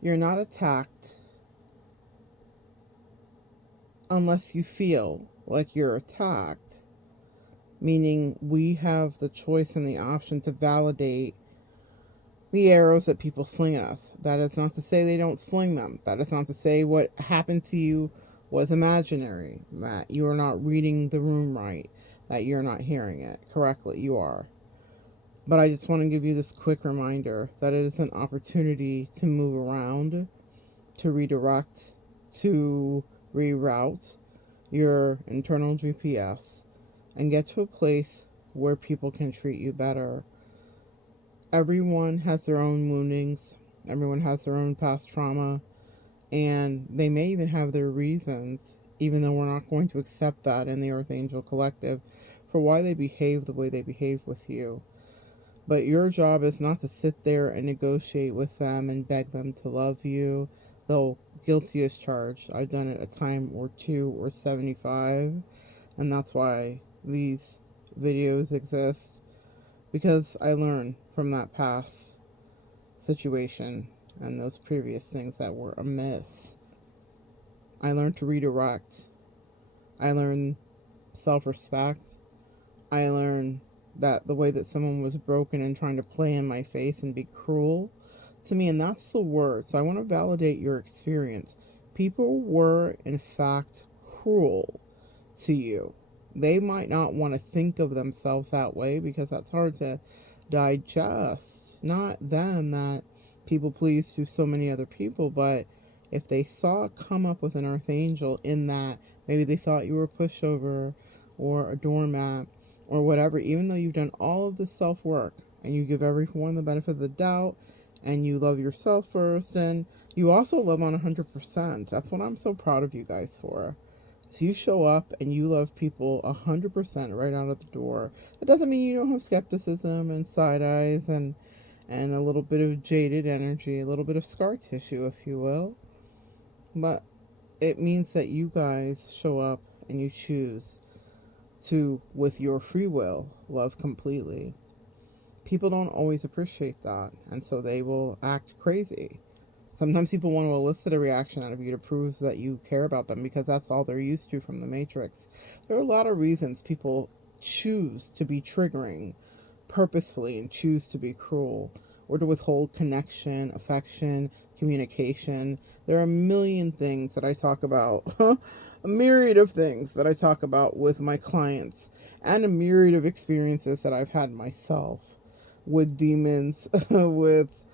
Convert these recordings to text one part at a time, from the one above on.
You're not attacked unless you feel like you're attacked, meaning we have the choice and the option to validate the arrows that people sling at us. That is not to say they don't sling them. That is not to say what happened to you was imaginary, that you are not reading the room right, that you're not hearing it correctly. You are. But I just want to give you this quick reminder that it is an opportunity to move around, to redirect, to reroute your internal GPS and get to a place where people can treat you better. Everyone has their own woundings, everyone has their own past trauma, and they may even have their reasons, even though we're not going to accept that in the Earth Angel Collective, for why they behave the way they behave with you. But your job is not to sit there and negotiate with them and beg them to love you, though guilty as charged. I've done it a time or two or 75, and that's why these videos exist, because I learned from that past situation and those previous things that were amiss. I learned to redirect. I learned self-respect. I learned that the way that someone was broken and trying to play in my face and be cruel to me, and that's the word. So I want to validate your experience. People were, in fact, cruel to you. They might not want to think of themselves that way because that's hard to digest. Not them that people please to so many other people, but if they saw come up with an earth angel in that maybe they thought you were a pushover or a doormat or whatever, even though you've done all of the self work and you give everyone the benefit of the doubt and you love yourself first and you also love on 100%. That's what I'm so proud of you guys for. So you show up and you love people 100% right out of the door. That doesn't mean you don't have skepticism and side eyes and a little bit of jaded energy, a little bit of scar tissue, if you will. But it means that you guys show up and you choose to, with your free will, love completely. People don't always appreciate that, and so they will act crazy. Sometimes people want to elicit a reaction out of you to prove that you care about them because that's all they're used to from the Matrix. There are a lot of reasons people choose to be triggering purposefully and choose to be cruel or to withhold connection, affection, communication. There are a million things that I talk about, a myriad of things that I talk about with my clients, and a myriad of experiences that I've had myself with demons, with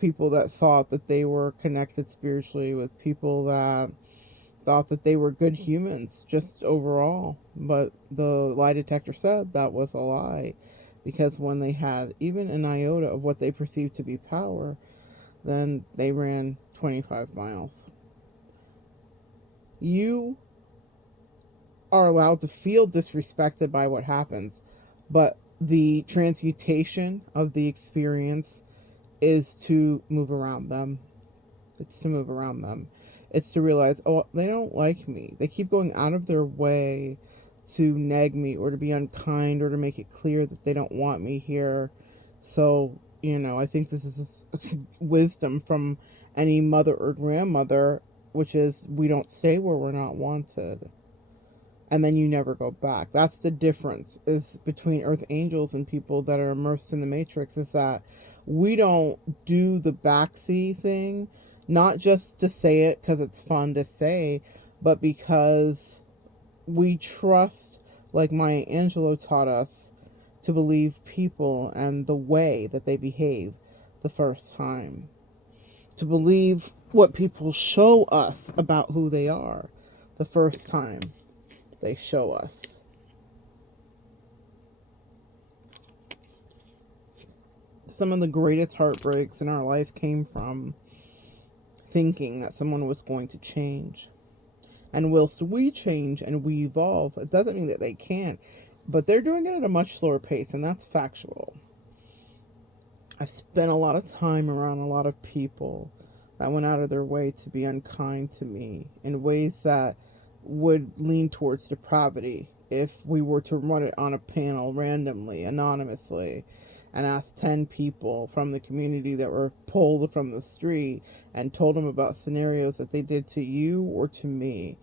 people that thought that they were connected spiritually, with people that thought that they were good humans just overall. But the lie detector said that was a lie, because when they had even an iota of what they perceived to be power, then they ran 25 miles. You are allowed to feel disrespected by what happens, but the transmutation of the experience is to move around them. It's to move around them. It's to realize, oh, they don't like me. They keep going out of their way to nag me or to be unkind or to make it clear that they don't want me here. So, I think this is wisdom from any mother or grandmother, which is we don't stay where we're not wanted. And then you never go back. That's the difference is between earth angels and people that are immersed in the Matrix, is that we don't do the backseat thing, not just to say it because it's fun to say, but because we trust, like Maya Angelou taught us, to believe people and the way that they behave the first time. To believe what people show us about who they are the first time they show us. Some of the greatest heartbreaks in our life came from thinking that someone was going to change. And whilst we change and we evolve, it doesn't mean that they can't, but they're doing it at a much slower pace, and that's factual. I've spent a lot of time around a lot of people that went out of their way to be unkind to me in ways that would lean towards depravity if we were to run it on a panel randomly, anonymously. and asked 10 people from the community that were pulled from the street and told them about scenarios that they did to you or to me,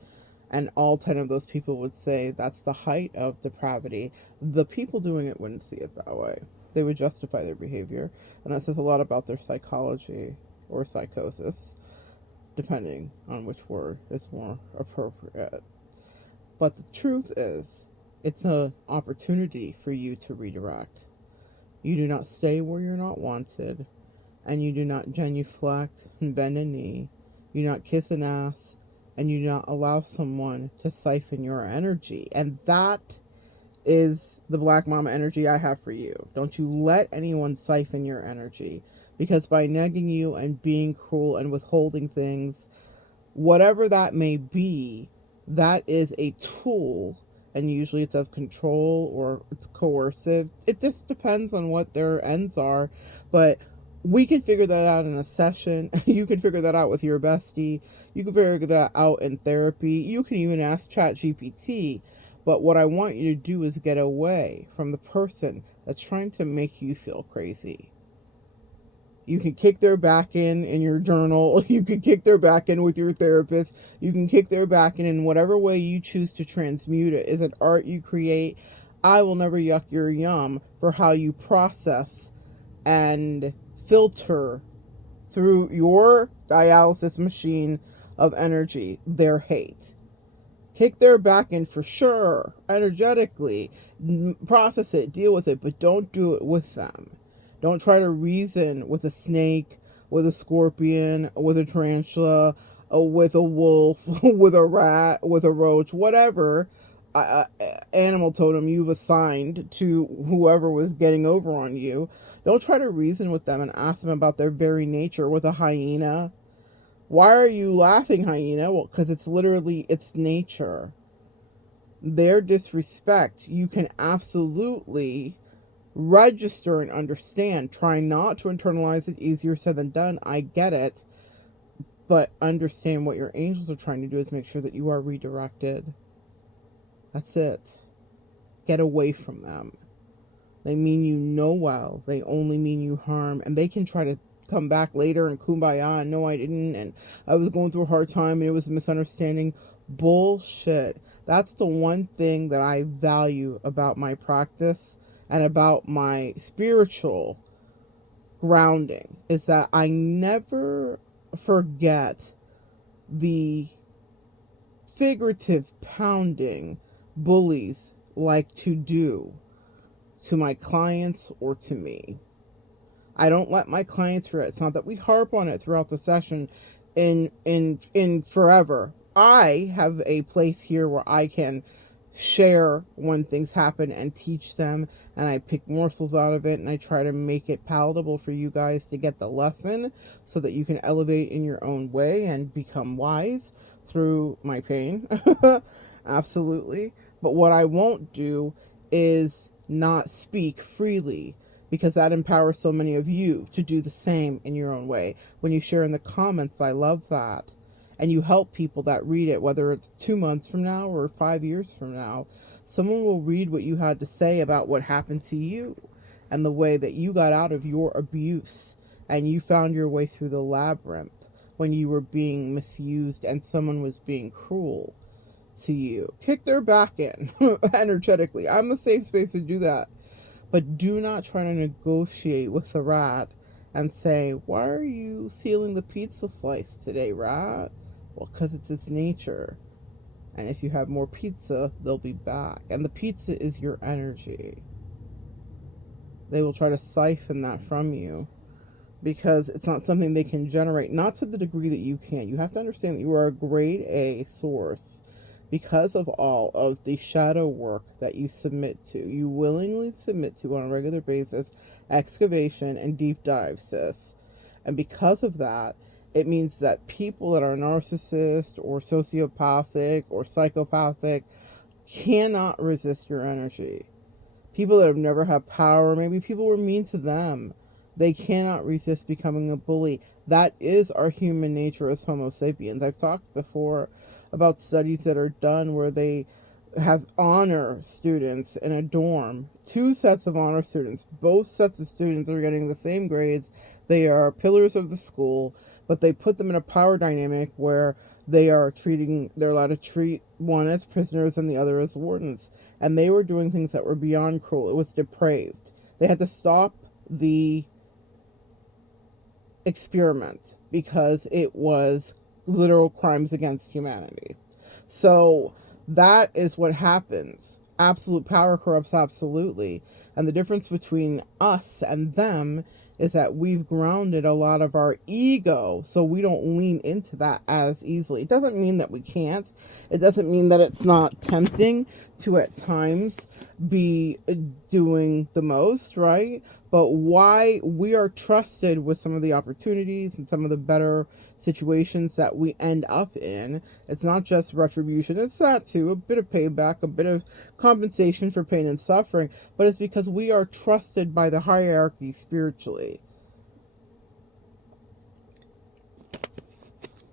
and all 10 of those people would say that's the height of depravity, the people doing it wouldn't see it that way. They would justify their behavior. And that says a lot about their psychology or psychosis, depending on which word is more appropriate. But the truth is, it's an opportunity for you to redirect. You do not stay where you're not wanted, and you do not genuflect and bend a knee. You do not kiss an ass, and you do not allow someone to siphon your energy. And that is the Black Mama energy I have for you. Don't you let anyone siphon your energy, because by negging you and being cruel and withholding things, whatever that may be, that is a tool, and usually it's of control or it's coercive. It just depends on what their ends are, but we can figure that out in a session. You can figure that out with your bestie. You can figure that out in therapy. You can even ask ChatGPT. But what I want you to do is get away from the person that's trying to make you feel crazy. You can kick their back in your journal. You can kick their back in with your therapist. You can kick their back in whatever way you choose to transmute it. Is it art you create? I will never yuck your yum for how you process and filter through your dialysis machine of energy their hate. Kick their back in for sure, energetically. Process it, deal with it, but don't do it with them. Don't try to reason with a snake, with a scorpion, with a tarantula, with a wolf, with a rat, with a roach, whatever animal totem you've assigned to whoever was getting over on you. Don't try to reason with them and ask them about their very nature with a hyena. Why are you laughing, hyena? Well, because it's literally its nature. Their disrespect, you can absolutely register and understand. Try not to internalize it. Easier said than done. I get it. But understand what your angels are trying to do is make sure that you are redirected. That's it. Get away from them. They mean you no well. They only mean you harm. And they can try to come back later and kumbaya and no, I didn't, and I was going through a hard time and it was a misunderstanding. Bullshit. That's the one thing that I value about my practice and about my spiritual grounding, is that I never forget the figurative pounding bullies like to do to my clients or to me. I don't let my clients forget. It's not that we harp on it throughout the session in forever. I have a place here where I can share when things happen and teach them, and I pick morsels out of it and I try to make it palatable for you guys to get the lesson so that you can elevate in your own way and become wise through my pain. Absolutely. But what I won't do is not speak freely, because that empowers so many of you to do the same in your own way. When you share in the comments, I love that. And you help people that read it, whether it's 2 months from now or 5 years from now, someone will read what you had to say about what happened to you and the way that you got out of your abuse and you found your way through the labyrinth when you were being misused and someone was being cruel to you. Kick their back in energetically. I'm a safe space to do that. But do not try to negotiate with the rat and say, why are you stealing the pizza slice today, rat? Well, because it's its nature. And if you have more pizza, they'll be back. And the pizza is your energy. They will try to siphon that from you because it's not something they can generate, not to the degree that you can. You have to understand that you are a grade A source because of all of the shadow work that you submit to. You willingly submit to on a regular basis, excavation and deep dive, sis. And because of that, it means that people that are narcissist or sociopathic or psychopathic cannot resist your energy. People that have never had power, maybe people were mean to them, they cannot resist becoming a bully. That is our human nature as Homo sapiens. I've talked before about studies that are done where they have honor students in a dorm, two sets of honor students. Both sets of students are getting the same grades. They are pillars of the school, but they put them in a power dynamic where they're allowed to treat one as prisoners and the other as wardens. And they were doing things that were beyond cruel. It was depraved. They had to stop the experiment because it was literal crimes against humanity. So that is what happens. Absolute power corrupts absolutely. And the difference between us and them is that we've grounded a lot of our ego so we don't lean into that as easily. It doesn't mean that we can't. It doesn't mean that it's not tempting to at times be doing the most, right? But why we are trusted with some of the opportunities and some of the better situations that we end up in. It's not just retribution. It's that too, a bit of payback, a bit of compensation for pain and suffering, but it's because we are trusted by the hierarchy spiritually.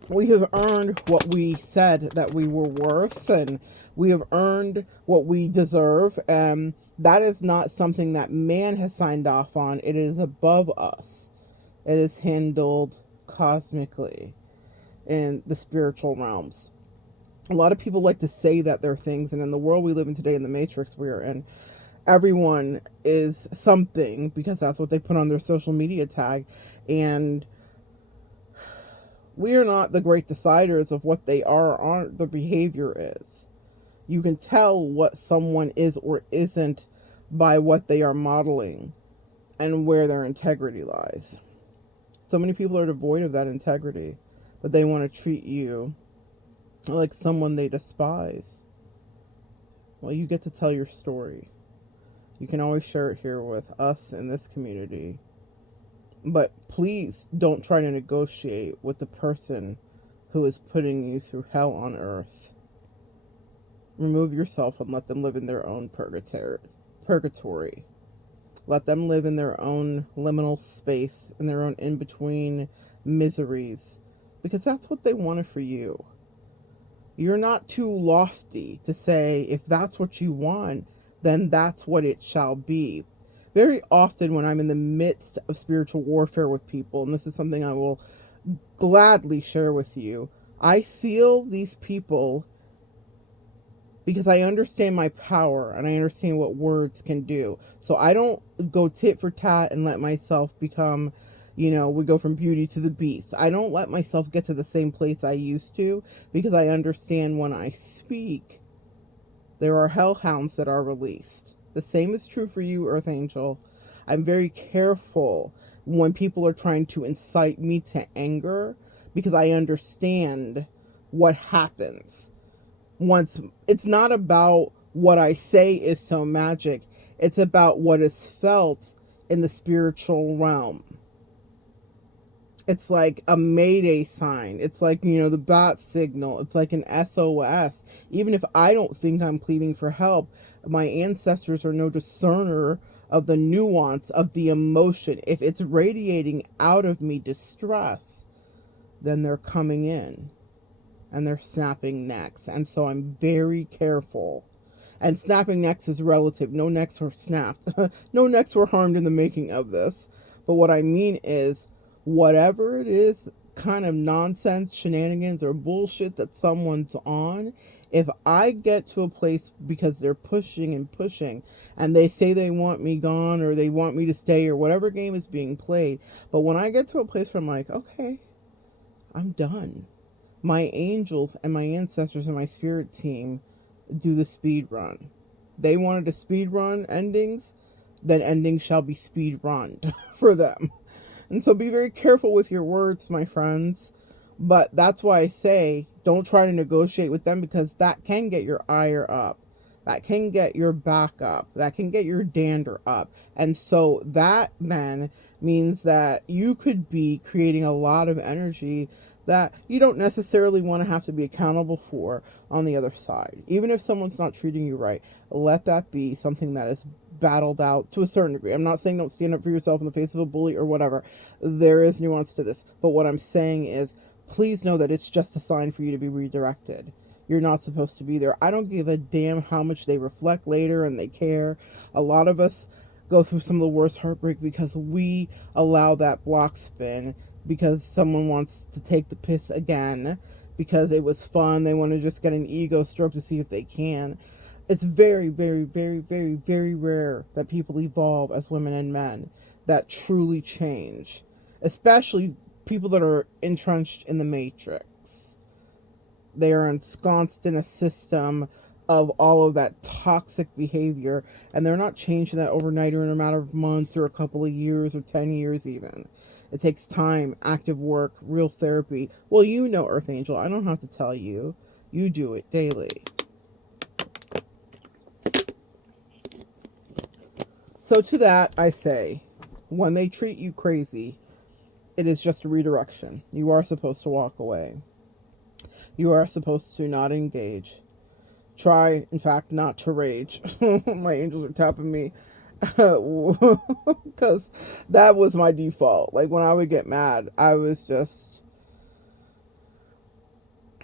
We have earned what we said that we were worth, and we have earned what we deserve, and that is not something that man has signed off on. It is above us. It is handled cosmically in the spiritual realms. A lot of people like to say that they're things, and in the world we live in today, in the matrix we are in, everyone is something because that's what they put on their social media tag, and we are not the great deciders of what they are or aren't. Their behavior is. You can tell what someone is or isn't by what they are modeling and where their integrity lies. So many people are devoid of that integrity, but they want to treat you like someone they despise. Well, you get to tell your story. You can always share it here with us in this community. But please don't try to negotiate with the person who is putting you through hell on earth. Remove yourself and let them live in their own purgatory. Let them live in their own liminal space, in their own in-between miseries, because that's what they wanted for you. You're not too lofty to say, if that's what you want, then that's what it shall be. Very often when I'm in the midst of spiritual warfare with people, and this is something I will gladly share with you, I seal these people because I understand my power and I understand what words can do. So I don't go tit for tat and let myself become, we go from beauty to the beast. I don't let myself get to the same place I used to because I understand when I speak, there are hellhounds that are released. The same is true for you, Earth Angel. I'm very careful when people are trying to incite me to anger because I understand what happens. Once it's not about what I say is so magic, it's about what is felt in the spiritual realm. It's like a mayday sign. It's like, the bat signal. It's like an SOS. Even if I don't think I'm pleading for help, my ancestors are no discerner of the nuance of the emotion. If it's radiating out of me distress, then they're coming in and they're snapping necks. And so I'm very careful. And snapping necks is relative. No necks were snapped. No necks were harmed in the making of this. But what I mean is, whatever it is, kind of nonsense, shenanigans, or bullshit that someone's on, if I get to a place because they're pushing and they say they want me gone or they want me to stay or whatever game is being played, but when I get to a place where I'm like, okay, I'm done. My angels and my ancestors and my spirit team do the speed run. They wanted to speed run endings, then endings shall be speed run for them. And so be very careful with your words, my friends. But that's why I say don't try to negotiate with them, because that can get your ire up. That can get your back up. That can get your dander up. And so that then means that you could be creating a lot of energy that you don't necessarily want to have to be accountable for on the other side. Even if someone's not treating you right, let that be something that is battled out to a certain degree. I'm not saying don't stand up for yourself in the face of a bully or whatever. There is nuance to this. But what I'm saying is, please know that it's just a sign for you to be redirected. you're not supposed to be there. I don't give a damn how much they reflect later and they care. A lot of us go through some of the worst heartbreak because we allow that block spin, because someone wants to take the piss again, because it was fun. They want to just get an ego stroke to see if they can. It's very, very, very, very, very rare that people evolve as women and men that truly change, especially people that are entrenched in the matrix. They are ensconced in a system of all of that toxic behavior, and they're not changing that overnight or in a matter of months or a couple of years or 10 years even. It takes time, active work, real therapy. Well, you know, Earth Angel, I don't have to tell you. You do it daily. So to that, I say, when they treat you crazy, it is just a redirection. You are supposed to walk away. You are supposed to not engage. Try, in fact, not to rage. My angels are tapping me. Because that was my default. Like, when I would get mad, I was just...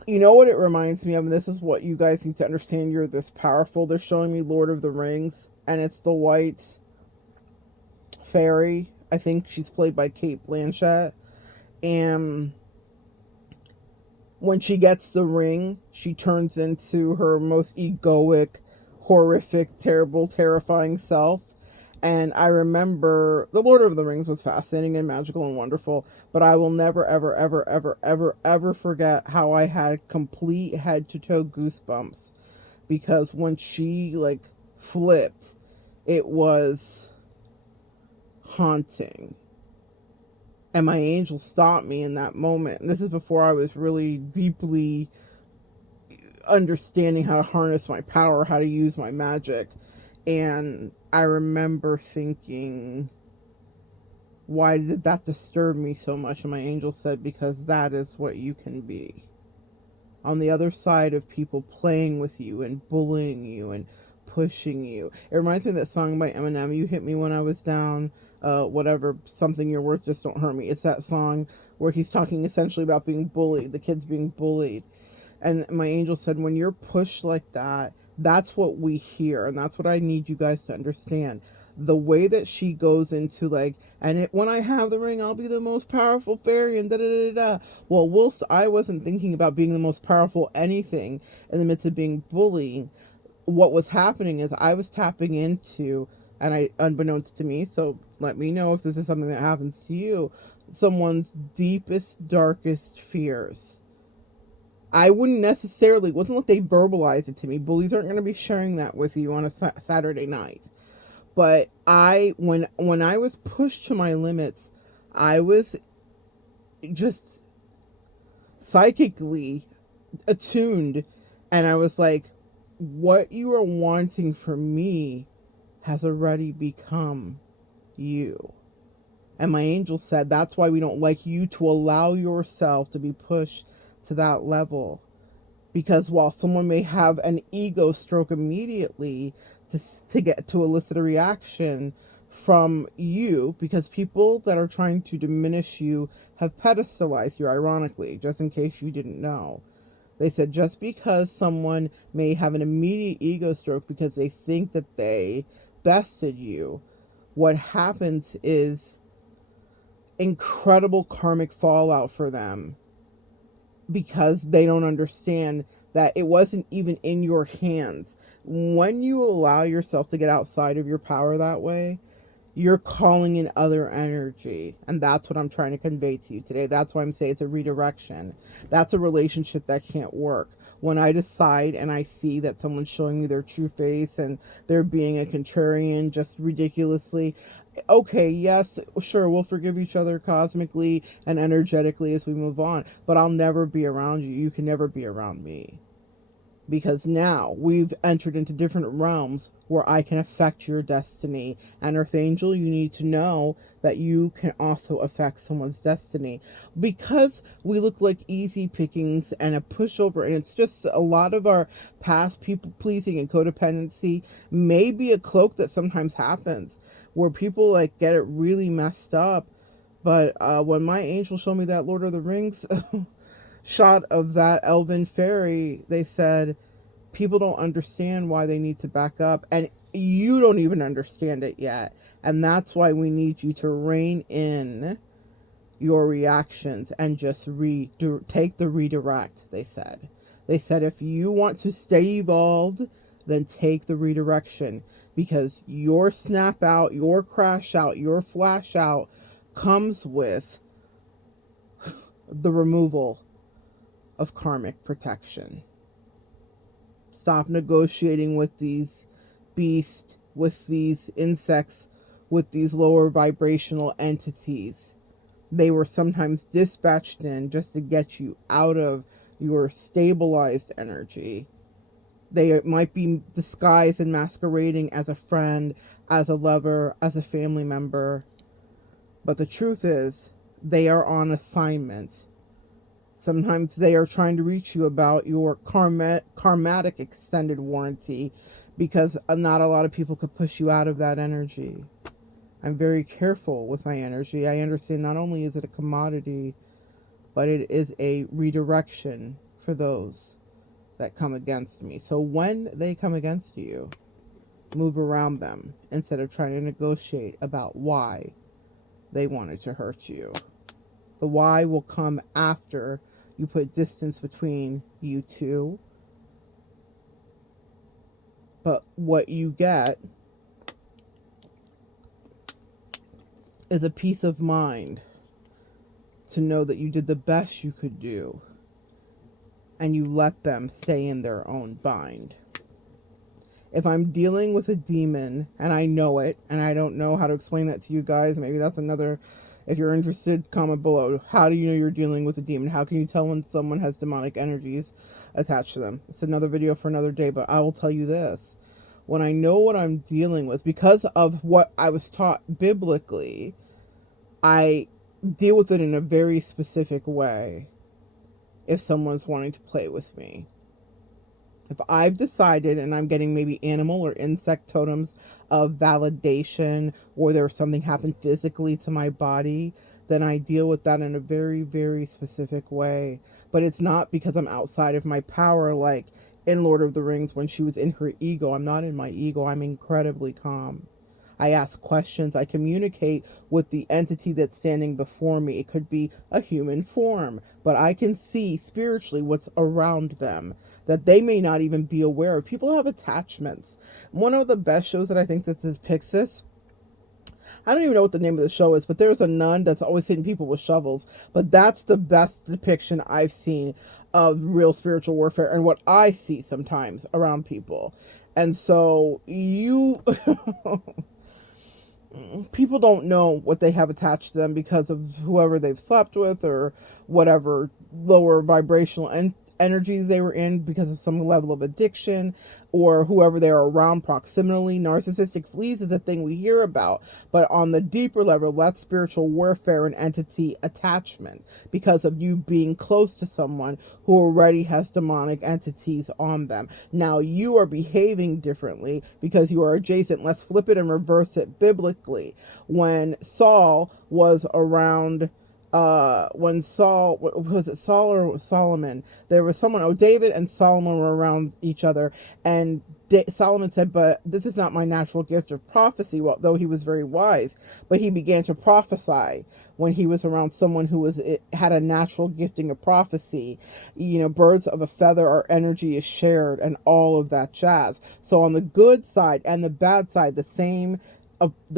You know what it reminds me of? And this is what you guys need to understand. You're this powerful. They're showing me Lord of the Rings. And it's the white fairy. I think she's played by Cate Blanchett. And when she gets the ring, she turns into her most egoic, horrific, terrible, terrifying self. And I remember The Lord of the Rings was fascinating and magical and wonderful, but I will never, ever, ever, ever, ever, ever forget how I had complete head to toe goosebumps, because when she like flipped, it was haunting. And my angel stopped me in that moment. And this is before I was really deeply understanding how to harness my power, how to use my magic. And I remember thinking, why did that disturb me so much? And my angel said, because that is what you can be. On the other side of people playing with you and bullying you and pushing you. It reminds me of that song by Eminem, You Hit Me When I Was Down, whatever, something you're worth, just don't hurt me. It's that song where he's talking essentially about being bullied, the kids being bullied. And my angel said, when you're pushed like that, that's what we hear. And that's what I need you guys to understand. The way that she goes into like, when I have the ring, I'll be the most powerful fairy and da da da da. Well, whilst I wasn't thinking about being the most powerful anything in the midst of being bullied, what was happening is I was tapping into, and unbeknownst to me, so let me know if this is something that happens to you, someone's deepest, darkest fears. I wouldn't necessarily, it wasn't like they verbalized it to me. Bullies aren't going to be sharing that with you on a Saturday night. But when I was pushed to my limits, I was just psychically attuned, and I was like, what you are wanting from me has already become you. And my angel said, that's why we don't like you to allow yourself to be pushed to that level. Because while someone may have an ego stroke immediately to get to elicit a reaction from you, because people that are trying to diminish you have pedestalized you, ironically, just in case you didn't know. They said just because someone may have an immediate ego stroke because they think that they bested you, what happens is incredible karmic fallout for them, because they don't understand that it wasn't even in your hands. When you allow yourself to get outside of your power that way, you're calling in other energy. And that's what I'm trying to convey to you today. That's why I'm saying it's a redirection. That's a relationship that can't work. When I decide and I see that someone's showing me their true face and they're being a contrarian just ridiculously, okay, yes, sure, we'll forgive each other cosmically and energetically as we move on. But I'll never be around you. You can never be around me. Because now we've entered into different realms where I can affect your destiny. And Earth Angel, you need to know that you can also affect someone's destiny. Because we look like easy pickings and a pushover, and it's just a lot of our past people pleasing and codependency may be a cloak that sometimes happens where people like get it really messed up. But when my angel showed me that Lord of the Rings shot of that elven fairy, they said people don't understand why they need to back up, and you don't even understand it yet. And that's why we need you to rein in your reactions and just take the redirect, they said. They said if you want to stay evolved, then take the redirection, because your snap out, your crash out, your flash out comes with the removal of karmic protection. Stop negotiating with these beasts, with these insects, with these lower vibrational entities. They were sometimes dispatched in just to get you out of your stabilized energy. They might be disguised and masquerading as a friend, as a lover, as a family member. But the truth is, they are on assignment. Sometimes they are trying to reach you about your karmatic extended warranty, because not a lot of people could push you out of that energy. I'm very careful with my energy. I understand not only is it a commodity, but it is a redirection for those that come against me. So when they come against you, move around them instead of trying to negotiate about why they wanted to hurt you. The why will come after you put distance between you two. But what you get is a peace of mind to know that you did the best you could do and you let them stay in their own bind. If I'm dealing with a demon and I know it, and I don't know how to explain that to you guys, maybe that's another, if you're interested, comment below. How do you know you're dealing with a demon? How can you tell when someone has demonic energies attached to them? It's another video for another day, but I will tell you this. When I know what I'm dealing with, because of what I was taught biblically, I deal with it in a very specific way if someone's wanting to play with me. If I've decided and I'm getting maybe animal or insect totems of validation, or there's something happened physically to my body, then I deal with that in a very, very specific way. But it's not because I'm outside of my power, like in Lord of the Rings when she was in her ego. I'm not in my ego. I'm incredibly calm. I ask questions. I communicate with the entity that's standing before me. It could be a human form, but I can see spiritually what's around them that they may not even be aware of. People have attachments. One of the best shows that I think that depicts this, I don't even know what the name of the show is, but there's a nun that's always hitting people with shovels. But that's the best depiction I've seen of real spiritual warfare and what I see sometimes around people. And so people don't know what they have attached to them because of whoever they've slept with or whatever lower vibrational energies they were in because of some level of addiction, or whoever they're around proximately. Narcissistic fleas is a thing we hear about, but on the deeper level, that's spiritual warfare and entity attachment because of you being close to someone who already has demonic entities on them. Now you are behaving differently because you are adjacent. Let's flip it and reverse it biblically. When Saul was around, when Saul, was it Saul or Solomon? There was someone, David and Solomon were around each other, and Solomon said, but this is not my natural gift of prophecy, well, though he was very wise, but he began to prophesy when he was around someone who had a natural gifting of prophecy. Birds of a feather, our energy is shared and all of that jazz. So on the good side and the bad side, the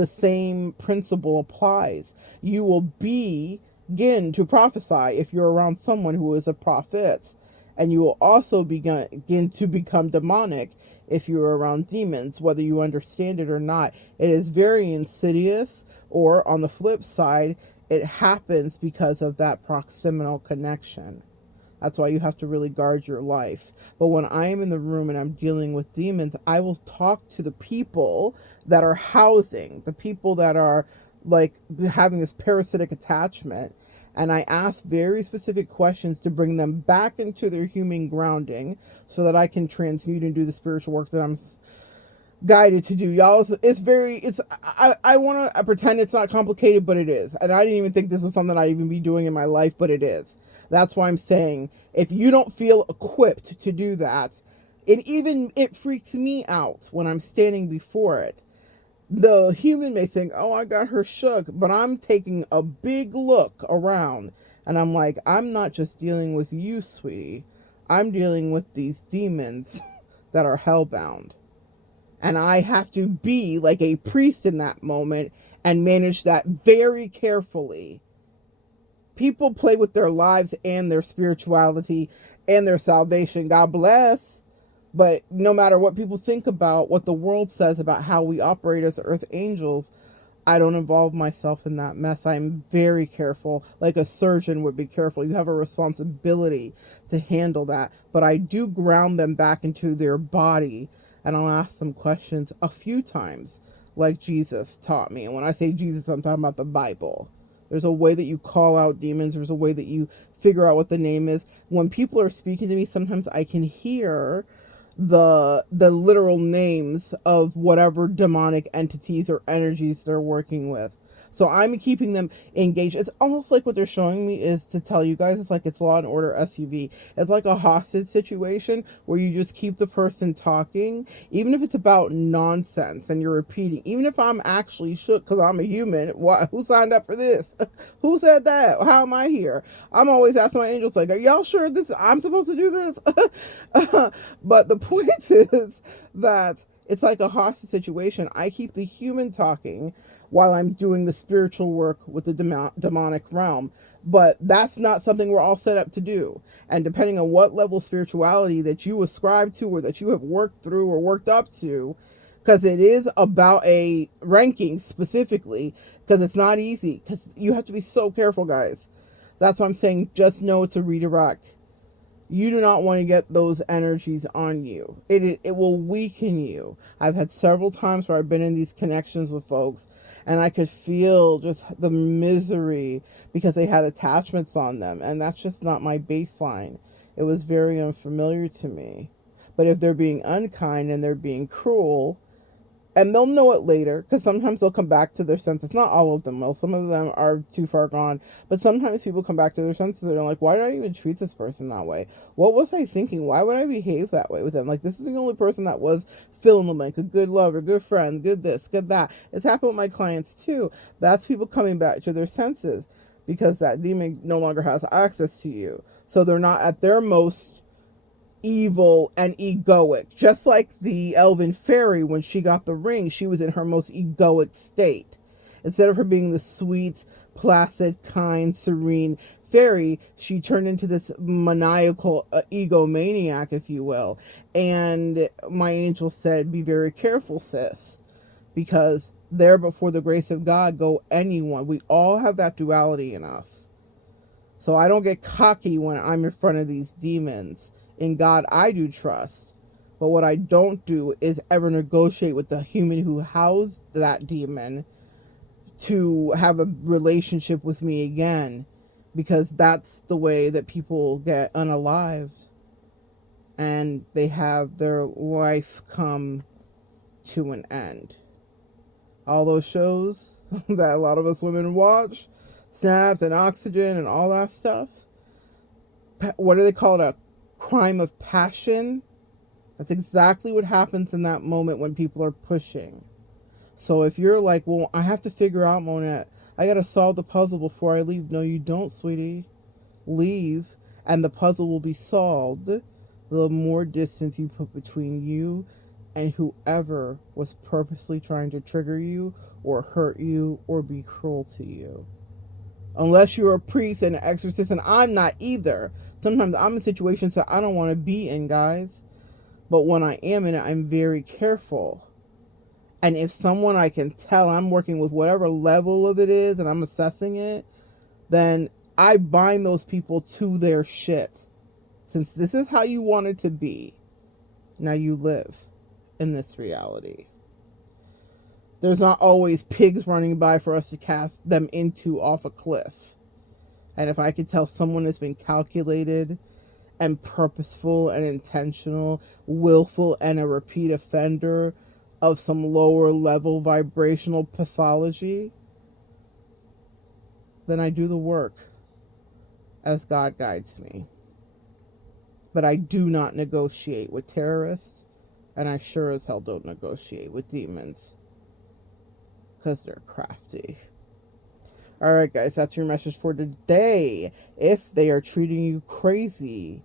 same principle applies. You will begin to prophesy if you're around someone who is a prophet, and you will also begin to become demonic if you're around demons, whether you understand it or not. It is very insidious, or on the flip side, it happens because of that proximal connection. That's why you have to really guard your life. But when I am in the room and I'm dealing with demons, I will talk to the people that are housing, the people that are like having this parasitic attachment. And I ask very specific questions to bring them back into their human grounding so that I can transmute and do the spiritual work that guided to do, y'all. I want to pretend it's not complicated, but it is. And I didn't even think this was something I'd even be doing in my life, but it is. That's why I'm saying, if you don't feel equipped to do that, it freaks me out when I'm standing before it. The human may think, oh, I got her shook, but I'm taking a big look around and I'm like, I'm not just dealing with you, sweetie. I'm dealing with these demons that are hellbound. And I have to be like a priest in that moment and manage that very carefully. People play with their lives and their spirituality and their salvation. God bless. But no matter what people think about what the world says about how we operate as earth angels, I don't involve myself in that mess. I'm very careful, like a surgeon would be careful. You have a responsibility to handle that. But I do ground them back into their body, and I'll ask them questions a few times, like Jesus taught me. And when I say Jesus, I'm talking about the Bible. There's a way that you call out demons. There's a way that you figure out what the name is. When people are speaking to me, sometimes I can hear the literal names of whatever demonic entities or energies they're working with. So I'm keeping them engaged. It's almost like what they're showing me is to tell you guys, it's like it's Law and Order SUV. It's like a hostage situation where you just keep the person talking, even if it's about nonsense and you're repeating. Even if I'm actually shook because I'm a human, what? Who signed up for this? Who said that? How am I here? I'm always asking my angels, like, are y'all sure I'm supposed to do this? But the point is that it's like a hostage situation. I keep the human talking while I'm doing the spiritual work with the demonic realm. But that's not something we're all set up to do. And depending on what level of spirituality that you ascribe to or that you have worked through or worked up to, because it is about a ranking specifically, because it's not easy, because you have to be so careful, guys. That's why I'm saying just know it's a redirect. You do not want to get those energies on you. It will weaken you. I've had several times where I've been in these connections with folks and I could feel just the misery because they had attachments on them. And that's just not my baseline. It was very unfamiliar to me. But if they're being unkind and they're being cruel, and they'll know it later, because sometimes they'll come back to their senses. Not all of them will. Some of them are too far gone. But sometimes people come back to their senses and they're like, why did I even treat this person that way? What was I thinking? Why would I behave that way with them? Like, this is the only person that was fill in the blank, a good lover, good friend, good this, good that. It's happened with my clients too. That's people coming back to their senses because that demon no longer has access to you. So they're not at their most evil and egoic. Just like the elven fairy, when she got the ring, she was in her most egoic state. Instead of her being the sweet, placid, kind, serene fairy, she turned into this maniacal egomaniac, if you will. And my angel said, be very careful, sis, because there before the grace of God go anyone. We all have that duality in us. So I don't get cocky when I'm in front of these demons. In God, I do trust. But what I don't do is ever negotiate with the human who housed that demon to have a relationship with me again. Because that's the way that people get unalived. And they have their life come to an end. All those shows that a lot of us women watch, Snapped and Oxygen and all that stuff. What do they call it? A crime of passion. That's exactly what happens in that moment when people are pushing. So if you're like, well, I have to figure out, Monette, I gotta solve the puzzle before I leave. No, you don't, sweetie. Leave, and the puzzle will be solved. The more distance you put between you and whoever was purposely trying to trigger you or hurt you or be cruel to you. Unless you're a priest and an exorcist, and I'm not either. Sometimes I'm in situations that I don't want to be in, guys. But when I am in it, I'm very careful. And if someone I can tell I'm working with whatever level of it is and I'm assessing it, then I bind those people to their shit. Since this is how you want it to be, now you live in this reality. There's not always pigs running by for us to cast them into off a cliff. And if I could tell someone has been calculated and purposeful and intentional, willful and a repeat offender, of some lower level vibrational pathology, then I do the work as God guides me. But I do not negotiate with terrorists, and I sure as hell don't negotiate with demons, because they're crafty. Alright guys, that's your message for today. If they are treating you crazy,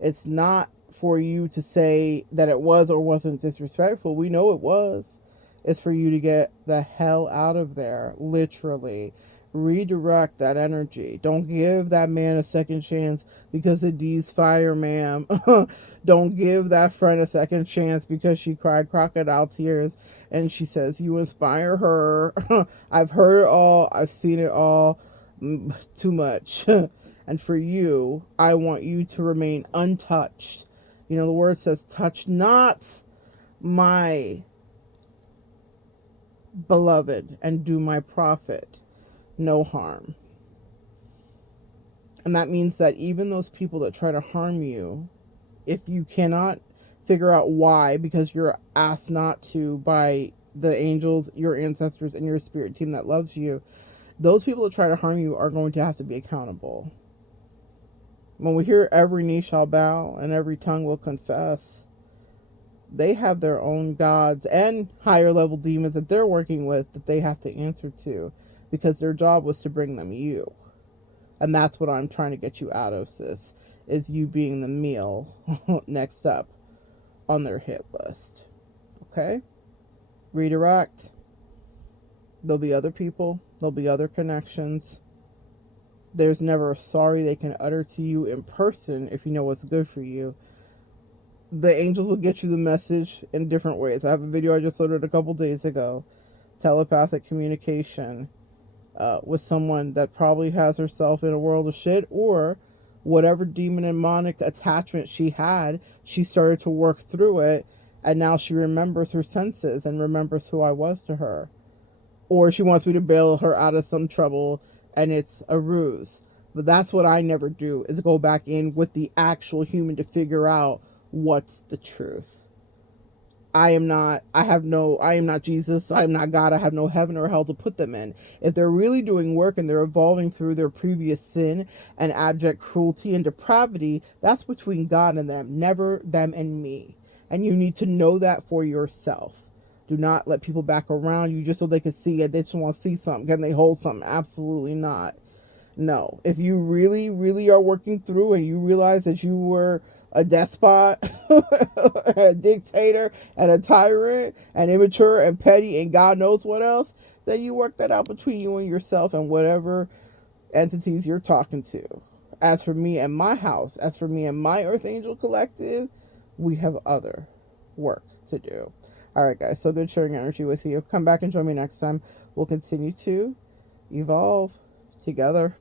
it's not for you to say that it was or wasn't disrespectful. We know it was. It's for you to get the hell out of there, literally. Redirect that energy. Don't give that man a second chance because of D's fire, ma'am. Don't give that friend a second chance because she cried crocodile tears and she says you inspire her. I've heard it all. I've seen it all. Too much. And for you, I want you to remain untouched. You know, the word says, touch not my beloved and do my prophet no harm. And that means that even those people that try to harm you, if you cannot figure out why, because you're asked not to by the angels, your ancestors, and your spirit team that loves you, those people that try to harm you are going to have to be accountable. When we hear every knee shall bow and every tongue will confess, they have their own gods and higher level demons that they're working with that they have to answer to, because their job was to bring them you. And that's what I'm trying to get you out of, sis, is you being the meal next up on their hit list. Okay? Redirect. There'll be other people. There'll be other connections. There's never a sorry they can utter to you in person if you know what's good for you. The angels will get you the message in different ways. I have a video I just loaded a couple days ago. Telepathic communication with someone that probably has herself in a world of shit, or whatever demon and demonic attachment she had, she started to work through it, and now she remembers her senses and remembers who I was to her. Or she wants me to bail her out of some trouble and it's a ruse. But that's what I never do, is go back in with the actual human to figure out what's the truth. I am not Jesus, I am not God, I have no heaven or hell to put them in. If they're really doing work and they're evolving through their previous sin and abject cruelty and depravity, that's between God and them, never them and me. And you need to know that for yourself. Do not let people back around you just so they can see it. They just want to see something. Can they hold something? Absolutely not. No. If you really, really are working through and you realize that you were a despot, a dictator, and a tyrant, and immature and petty, and God knows what else, then you work that out between you and yourself and whatever entities you're talking to. As for me and my house, as for me and my Earth Angel Collective, we have other work to do. All right, guys, so good sharing energy with you. Come back and join me next time. We'll continue to evolve together.